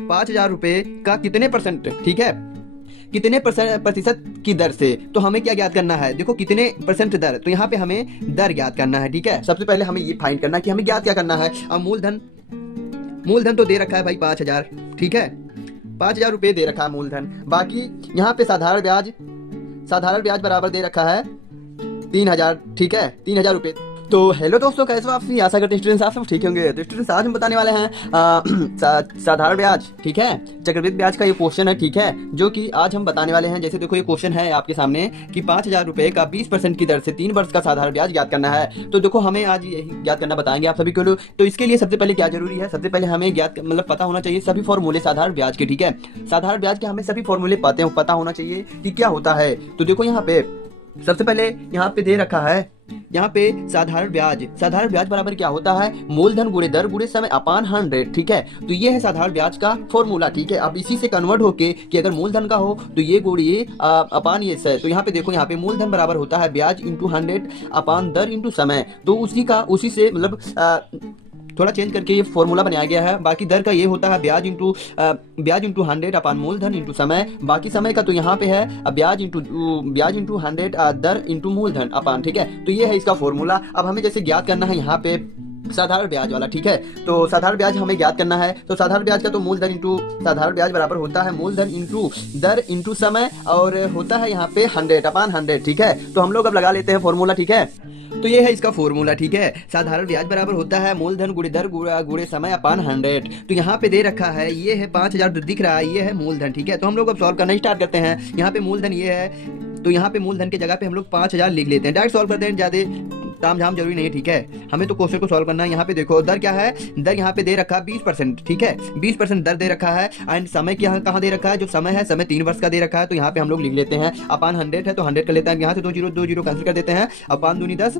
5,000 रुपए का कितने परसेंट, ठीक है, कितने प्रतिशत की दर से, तो हमें क्या ज्ञात करना है, देखो कितने परसेंट दर, तो यहाँ पे हमें दर ज्ञात करना है, ठीक है। सबसे पहले हमें ये फाइंड करना है कि हमें ज्ञात क्या करना है। अब मूलधन तो दे रखा है भाई 5,000, ठीक है, 5,000 रुपये दे रखा है मूलधन। बाकी यहाँ पे साधारण ब्याज बराबर दे रखा है 3,000, ठीक है, 3,000 रुपये। तो हेलो दोस्तों, कैसे हो आप सभी, आशा करते हैं स्टूडेंट्स आप सब ठीक होंगे। तो स्टूडेंट्स आज हम बताने वाले हैं साधारण ब्याज, ठीक है, चक्रवृद्धि ब्याज का ये क्वेश्चन है, ठीक है, जो कि आज हम बताने वाले हैं। जैसे देखो ये क्वेश्चन है आपके सामने कि 5,000 रुपये का 20% की दर से 3 वर्ष का साधारण ब्याज ज्ञात करना है। तो देखो हमें आज यही ज्ञात करना बताएंगे आप सभी को। तो इसके लिए सबसे पहले क्या जरूरी है, सबसे पहले हमें ज्ञात मतलब पता होना चाहिए सभी फॉर्मूले साधारण ब्याज के, ठीक है। साधारण ब्याज के हमें सभी फॉर्मूले पता होना चाहिए कि क्या होता है। तो देखो यहाँ पे सबसे पहले यहाँ पे दे रखा है, यहाँ पे साधारण ब्याज बराबर क्या होता है, मूलधन गुणे दर गुणे समय अपान 100, ठीक है। तो ये है साधारण ब्याज का फॉर्मूला, ठीक है। अब इसी से कन्वर्ट होके कि अगर मूलधन का हो तो ये गुणिए अपान ये है। तो यहाँ पे देखो, यहाँ पे मूलधन बराबर होता है ब्याज इंटू 100 अपान दर इंटू समय। तो उसी से मतलब थोड़ा चेंज करके ये फॉर्मूला बनाया गया है। बाकी दर का ये होता है ब्याज इंटू 100 अपान मूलधन इंटू समय। बाकी समय का तो यहाँ पे है ब्याज इंटू 100 दर इंटू मूलधन अपान, ठीक है। तो ये है इसका फॉर्मूला। अब हमें जैसे ज्ञात करना है यहाँ पे साधारण ब्याज वाला, ठीक है। तो साधारण ब्याज हमें ज्ञात करना है। तो साधारण ब्याज का तो मूलधन इंटू साधारण ब्याज बराबर होता है मूलधन इंटू दर इंटू समय, और होता है यहाँ पे 100 अपान 100, ठीक है। तो हम लोग अब लगा लेते हैं फॉर्मूला, ठीक है। तो ये है इसका फॉर्मूला, ठीक है। साधारण ब्याज बराबर होता है मूलधन गुणे दर गुणे समय अपान 100। तो यहाँ पे दे रखा है, ये है 5,000 दिख रहा है, ये है मूलधन, ठीक है। तो हम लोग अब सॉल्व करना स्टार्ट करते हैं। यहाँ पे मूलधन ये है, तो यहाँ पे मूलधन की जगह पे हम लोग 5,000 लिख लेते हैं। डायरेक्ट सॉल्व करते हैं, ज्यादा ताम झाम जरूरी नहीं है, ठीक है। हमें तो क्वेश्चन को सॉल्व करना है। यहाँ पे देखो दर क्या है, दर यहाँ पे दे रखा है 20%, ठीक है, 20% दर दे रखा है। एंड समय क्या कहाँ दे रखा है, जो समय है समय 3 वर्ष का दे रखा है। तो यहाँ पे हम लोग लिख लेते हैं अपान 100 है तो 100 कर लेते हैं। यहाँ से 2 जीरो कैंसिल कर देते हैं। अपान दूनी 10,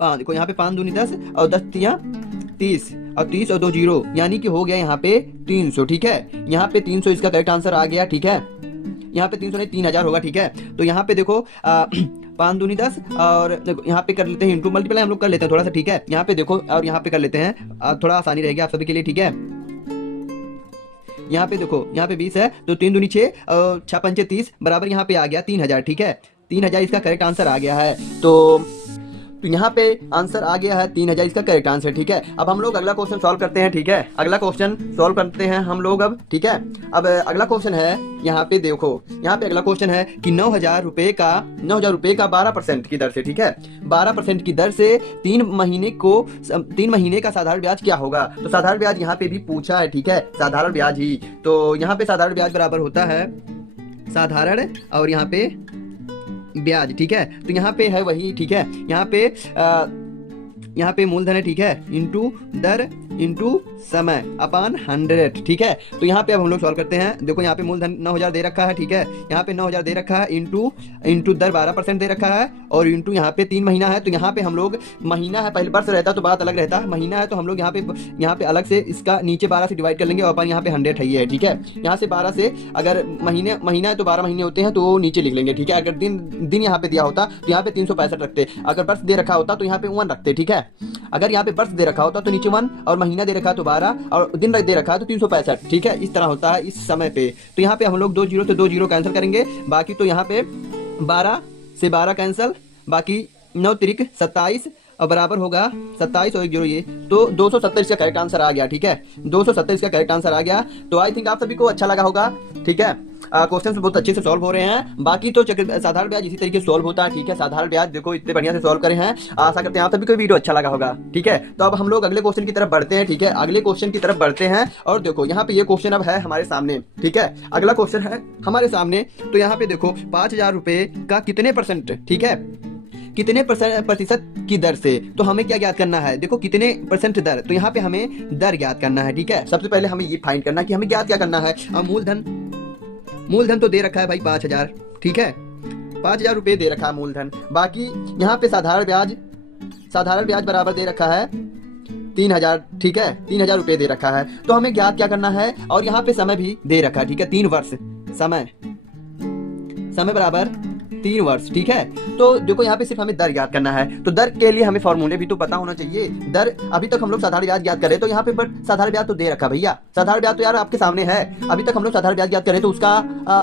देखो यहाँ पे 5 दूनी 10 और 10 तिया 30 और 30 और 2 जीरो, यानी कि हो गया यहाँ पे 300, ठीक है। यहाँ पे 300 इसका करेक्ट आंसर आ गया, ठीक है। यहाँ पे 300 नहीं 3,000 होगा, ठीक है। तो यहाँ पे देखो 5 दूनी 10 और देखो यहाँ पे कर लेते हैं इंटू मल्टीप्लाई हम लोग कर लेते हैं थोड़ा सा, ठीक है। यहाँ पे देखो और यहाँ पे कर लेते हैं, थोड़ा आसानी रहेगी आप सभी के लिए, ठीक है। यहाँ पे देखो, यहाँ पे 20 है तो 3 दूनी 6 और 6 पंचे 30 बराबर यहाँ पे आ गया 3,000, ठीक है। 3,000 इसका करेक्ट आंसर आ गया है। तो यहाँ पे आंसर आ गया है 3,000 इसका करेक्ट आंसर, ठीक है। अब हम लोग अगला क्वेश्चन सॉल्व करते हैं, ठीक है। अगला क्वेश्चन सॉल्व करते हैं हम लोग अब, ठीक है। अब अगला क्वेश्चन है, यहाँ पे देखो, यहाँ पे अगला क्वेश्चन है कि 9,000 रुपये का 12% की दर से, ठीक है, 12% की दर से 3 महीने का साधारण ब्याज क्या होगा। तो साधारण ब्याज यहाँ पे भी पूछा है, ठीक है, साधारण ब्याज ही। तो यहाँ पे साधारण ब्याज बराबर होता है साधारण और यहाँ पे ब्याज, ठीक है। तो यहाँ पे है वही, ठीक है। यहाँ पे मूलधन है, ठीक है, इंटू दर इंटू समय अपान 100, ठीक है। तो यहाँ पे अब हम लोग सॉल्व करते हैं। देखो यहाँ पे मूलधन 9,000 दे रखा है, ठीक है। यहाँ पे 9,000 दे रखा है, इंटू दर 12% दे रखा है, और इंटू यहाँ पे 3 महीना है। तो यहाँ पे हम लोग महीना है, पहले वर्ष रहता तो बात अलग रहता, महीना है तो हम लोग यहाँ पे अलग से इसका नीचे 12 से डिवाइड कर लेंगे और अपन यहाँ पे 100 है, ठीक है। यहाँ से 12 से अगर महीना है तो 12 महीने होते हैं तो नीचे लिख लेंगे, ठीक है। अगर दिन यहाँ पे दिया होता तो यहाँ पे 365 रखते, अगर वर्ष दे रखा होता तो यहाँ पे 1 रखते, ठीक है। अगर यहाँ पे वर्ष दे रखा होता तो नीचे 1 और महीना दे रखा तो 12 और दिन दे रखा तो 365, ठीक है। इस तरह होता है इस समय पे। तो यहाँ पे हम लोग 2 जीरो से 2 जीरो कैंसिल करेंगे। बाकी तो यहाँ पे 12 से 12 कैंसिल, बाकी 9 तिरिक 27 और बराबर होगा 27 और 1 जीरो, ये तो 270 इसका करेक्ट आंसर आ गया, ठीक है। 270 इसका करेक्ट आंसर आ गया। तो आई थिंक आप सभी को अच्छा लगा होगा, ठीक है। क्वेश्चन बहुत अच्छे से सॉल्व हो रहे हैं। बाकी तो साधारण ब्याज इसी तरीके से सॉल्व होता है, ठीक है। साधारण ब्याज देखो इतने बढ़िया से सॉल्व करे हैं। आशा करते हैं आप सभी को वीडियो अच्छा लगा होगा, ठीक है। तो अब हम लोग अगले क्वेश्चन की तरफ बढ़ते हैं, ठीक है। अगले क्वेश्चन की तरफ बढ़ते हैं और देखो यहाँ पे ये क्वेश्चन अब है हमारे सामने, ठीक है। अगला क्वेश्चन है हमारे सामने। तो यहाँ पे देखो 5,000 रुपये का कितने परसेंट, ठीक है, कितने प्रतिशत की दर से, तो हमें क्या ज्ञात करना है, देखो कितने परसेंट दर। तो यहाँ पे हमें दर ज्ञात करना है, ठीक है। सबसे पहले हमें ये फाइंड करना है कि हमें ज्ञात क्या करना है। मूलधन तो दे रखा है भाई 5,000, ठीक है, 5,000 रुपये दे रखा है मूलधन। बाकी यहाँ पे साधारण ब्याज बराबर दे रखा है 3,000, ठीक है, 3,000 रुपये दे रखा है। तो हमें ज्ञात क्या करना है, और यहाँ पे समय भी दे रखा है, ठीक है, 3 वर्ष समय बराबर 3 वर्ष, ठीक है। तो देखो यहाँ पे सिर्फ हमें दर ज्ञात करना है, तो दर के लिए हमें फॉर्मूले भी तो पता होना चाहिए। दर अभी तक हम लोग साधारण ब्याज ज्ञात करें, तो यहाँ पे बट साधारण ब्याज तो दे रखा भैया, साधारण ब्याज तो यार आपके सामने है। अभी तक हम लोग साधारण ब्याज ज्ञात करें, तो उसका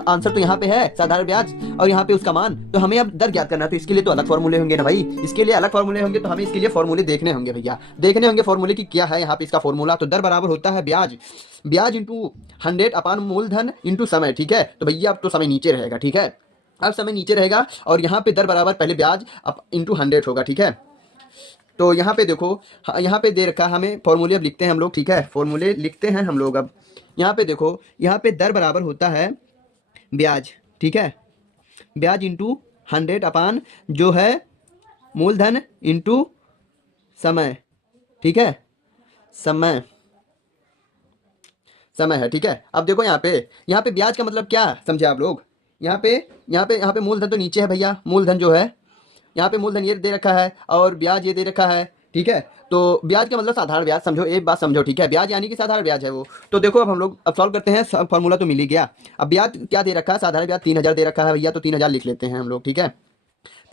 आंसर तो यहाँ पे है साधारण ब्याज, और यहाँ पे उसका मान। तो हमें अब दर ज्ञात करना है, तो इसके लिए तो अलग फॉर्मूले होंगे ना भाई, इसके लिए अलग फॉर्मूले होंगे, तो हमें इसके लिए फॉर्मूले देखने होंगे भैया, देखने होंगे फॉर्मूले की क्या है यहाँ पे इसका फॉर्मूला। तो दर बराबर होता है ब्याज, ब्याज इंटू 100 अपान मूलधन इंटू समय, ठीक है। तो भैया अब तो समय नीचे रहेगा, ठीक है, अब समय नीचे रहेगा, और यहाँ पे दर बराबर पहले ब्याज इंटू 100 होगा, ठीक है। तो यहाँ पे देखो, यहाँ पे दे रखा हमें फॉर्मूले, अब लिखते हैं हम लोग, ठीक है, फॉर्मूले लिखते हैं हम लोग। अब यहाँ पे देखो, यहाँ पे दर बराबर होता है ब्याज, ठीक है, ब्याज इंटू 100 अपान जो है मूलधन इंटू समय, ठीक है, समय, समय है, ठीक है। अब देखो यहाँ पे ब्याज का मतलब क्या समझे आप लोग, यहाँ पे मूलधन तो नीचे है भैया, मूलधन जो है यहाँ पे मूलधन ये दे रखा है और ब्याज ये दे रखा है, ठीक है। तो ब्याज का मतलब साधारण ब्याज समझो, एक बात समझो, ठीक है, ब्याज यानी कि साधारण ब्याज है वो। तो देखो अब हम लोग अब सॉल्व करते हैं, फॉर्मूला तो मिल ही गया। अब ब्याज क्या दे रखा है, साधारण ब्याज 3000 दे रखा है भैया, तो 3000 लिख लेते हैं हम लोग, ठीक है,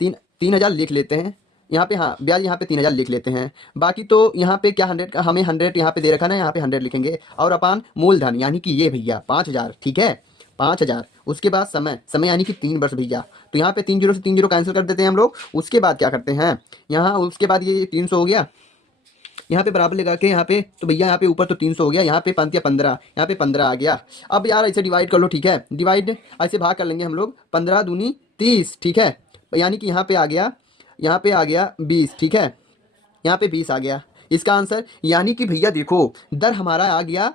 3000 लिख लेते हैं यहाँ पे, हाँ ब्याज यहाँ पे 3000 लिख लेते हैं। बाकी तो यहाँ पे क्या 100 का हमें 100 यहाँ पे दे रखा ना, यहाँ पे 100 लिखेंगे, और अपान मूलधन यानी कि ये भैया 5000, ठीक है, 5000। उसके बाद समय, समय यानी कि 3 वर्ष भैया, तो यहाँ पे 3 जीरो से 3 जीरो कैंसिल कर देते हैं हम लोग। उसके बाद क्या करते हैं, यहाँ उसके बाद ये 300 हो गया, यहाँ पे बराबर लगा के यहाँ पे, तो भैया यहाँ पे ऊपर तो 300 हो गया, यहाँ पे 5 या 15, यहाँ पे 15 आ गया। अब यार ऐसे डिवाइड कर लो, ठीक है, डिवाइड ऐसे भाग कर लेंगे हम लोग, 15 दूनी 30, ठीक है, यानी कि यहाँ पे आ गया, यहाँ पे आ गया 20, ठीक है, यहाँ पे 20 आ गया इसका आंसर। यानी कि भैया देखो दर हमारा आ गया,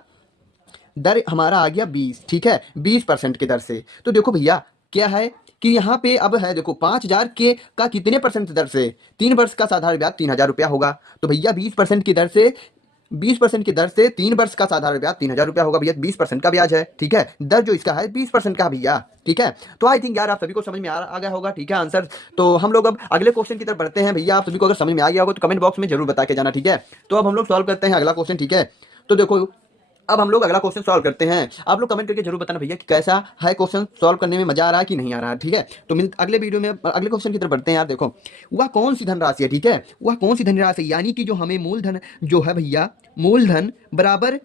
दर हमारा आ गया 20, ठीक है, 20% की दर से। तो देखो भैया क्या है कि यहाँ पे अब है देखो 5000 के का कितने परसेंट दर से, 3 वर्ष का साधारण ब्याज 3000 रुपया होगा, तो भैया 20% की दर से, 20% की दर से 3 वर्ष का साधारण ब्याज 3000 रुपया होगा भैया, 20% का ब्याज है, ठीक है, दर जो इसका है 20% का भैया, ठीक है। तो आई थिंक यार आप सभी को समझ में आ गया होगा, ठीक है, आंसर। तो हम लोग अब अगले क्वेश्चन की तरफ बढ़ते हैं भैया, आप सभी को अगर समझ में आ गया होगा तो कमेंट बॉक्स में जरूर बता के जाना, ठीक है। तो अब हम लोग सॉल्व करते हैं अगला क्वेश्चन, ठीक है। तो देखो अब हम लोग अगला क्वेश्चन सॉल्व करते हैं, आप लोग कमेंट करके जरूर बताना भैया कि कैसा है क्वेश्चन, सॉल्व करने में मजा आ रहा है कि नहीं आ रहा है, ठीक है। तो अगले वीडियो में अगले क्वेश्चन की तरफ बढ़ते हैं। यार देखो वह कौन सी धनराशि है, ठीक है, वह कौन सी धनराशि, यानी कि जो हमें मूलधन जो है भैया, मूलधन बराबर,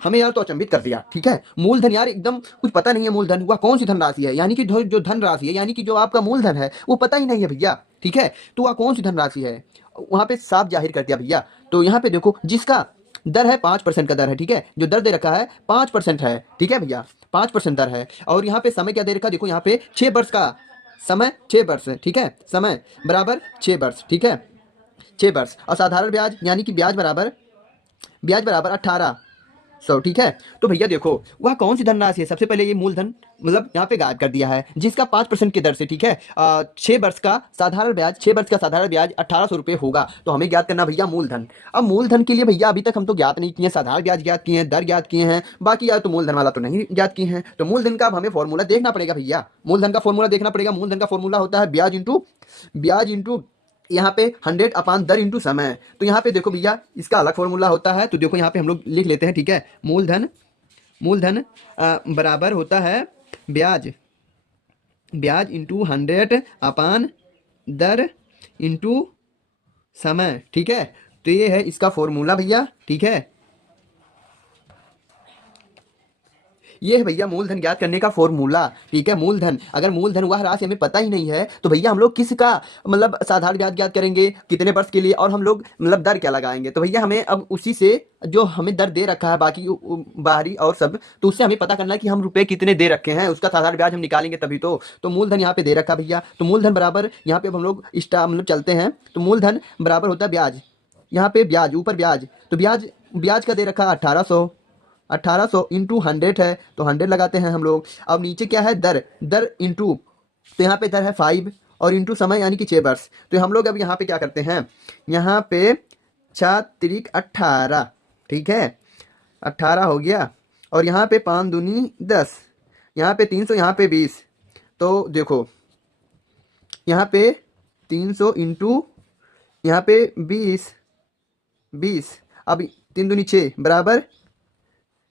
हमें यार तो अचंभित कर दिया, ठीक है, मूलधन यार एकदम कुछ पता नहीं है, मूलधन वह कौन सी धनराशि है, यानी कि जो धनराशि है, यानी कि जो आपका मूलधन है वो पता ही नहीं है भैया, ठीक है। तो वह कौन सी धनराशि है, वहां पे साफ जाहिर कर दिया भैया। तो यहाँ पे देखो जिसका दर है 5% का दर है, ठीक है, जो दर दे रखा है 5% है, ठीक है भैया, 5% दर है। और यहाँ पे समय क्या दे रखा है, देखो यहाँ पे 6 वर्ष का समय, 6 वर्ष, ठीक है, समय बराबर 6 वर्ष, ठीक है, 6 वर्ष। और साधारण ब्याज यानी कि ब्याज बराबर 1800, ठीक है। तो भैया देखो वह कौन सी धनराशि है, सबसे पहले ये मूलधन मतलब यहाँ पे गायब कर दिया है, जिसका 5% की दर से, ठीक है, 6 वर्ष का साधारण ब्याज, 6 वर्ष का साधारण ब्याज 1800 रुपये होगा। तो हमें ज्ञात करना भैया मूलधन। अब मूलधन के लिए भैया अभी तक हम तो ज्ञात नहीं किए, साधारण ब्याज ज्ञात किए हैं, दर ज्ञात किए हैं, बाकी यार तो मूलधन वाला तो नहीं ज्ञात किए हैं। तो मूलधन का अब हमें फॉर्मूला देखना पड़ेगा भैया, मूलधन का फॉर्मूला देखना पड़ेगा। मूलधन का फॉर्मूला होता है ब्याज इंटू यहाँ पे 100 अपान दर इंटू समय। तो यहाँ पे देखो भैया इसका अलग फॉर्मूला होता है, तो देखो यहाँ पे हम लोग लिख लेते हैं, ठीक है, मूलधन बराबर होता है ब्याज इंटू 100 अपान दर इंटू समय, ठीक है। तो ये है इसका फॉर्मूला भैया, ठीक है, ये है भैया मूलधन ज्ञात करने का फॉर्मूला, ठीक है। मूलधन, अगर मूलधन वह राशि हमें पता ही नहीं है तो भैया हम लोग किसका मतलब साधारण ब्याज ज्ञात करेंगे कितने वर्ष के लिए, और हम लोग मतलब दर क्या लगाएंगे। तो भैया हमें अब उसी से जो हमें दर दे रखा है बाकी बाहरी और सब, तो उससे हमें पता करना है कि हम रुपए कितने दे रखे हैं, उसका साधारण ब्याज हम निकालेंगे तभी तो मूलधन यहाँ पे दे रखा भैया। तो मूलधन बराबर यहाँ पे अब हम लोग मतलब चलते हैं, तो मूलधन बराबर होता है ब्याज, यहाँ पे ब्याज ऊपर ब्याज, तो ब्याज का दे रखा 1800 इंटू 100 है, तो 100 लगाते हैं हम लोग। अब नीचे क्या है, दर इंटू, तो यहाँ पे दर है 5 और इंटू समय यानी कि 6 वर्ष। तो हम लोग अब यहाँ पे क्या करते हैं, यहाँ पे 6 तिरिक 18, ठीक है, 18 हो गया, और यहाँ पे 5 दूनी 10, यहाँ पे 300, यहाँ पे 20। तो देखो यहाँ पे 300 इंटू यहाँ पे 20, अब 3 दूनी 6 बराबर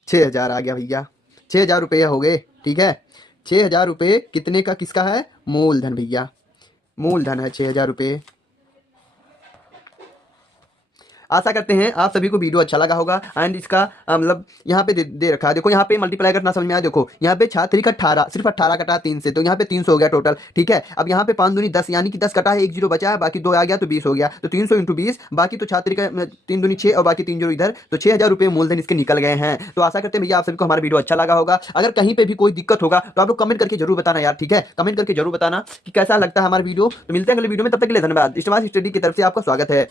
6000 आ गया भैया, 6000 रुपये हो गए, ठीक है। 6000 रुपये कितने का, किसका है, मूलधन भैया, मूलधन है 6,000 रुपये। आशा करते हैं आप सभी को वीडियो अच्छा लगा होगा। एंड इसका मतलब यहाँ पे दे रखा है, देखो यहाँ पे मल्टीप्लाई करना समझ में आया। देखो यहाँ पे छात्री का 18, सिर्फ 18 कटा 3 से, तो यहाँ पे 300 हो गया टोटल। ठीक है, अब यहाँ पे 5 दूनी 10, यानी कि 10 कटा है, 1 जीरो बचा है, बाकी 2 आ गया तो 20 हो गया। तो 300 इंटू 20, बाकी तो छात्री का 3 दूनी 6 और बाकी 3 जीरो इधर, तो 6,000 रुपये मूलधन इसके निकल गए हैं। तो आशा करते हैं भैया आप सभी को हमारा वीडियो अच्छा लगा होगा। अगर कहीं पे भी कोई दिक्कत होगा तो आप लोग कमेंट करके जरूर बताना यार। ठीक है, कमेंट करके जरूर बताना कि कैसा लगता है हमारा वीडियो। तो मिलते हैं अगले वीडियो में, तब तक के लिए धन्यवाद। स्मार्ट स्टडी की तरफ से आपका स्वागत है।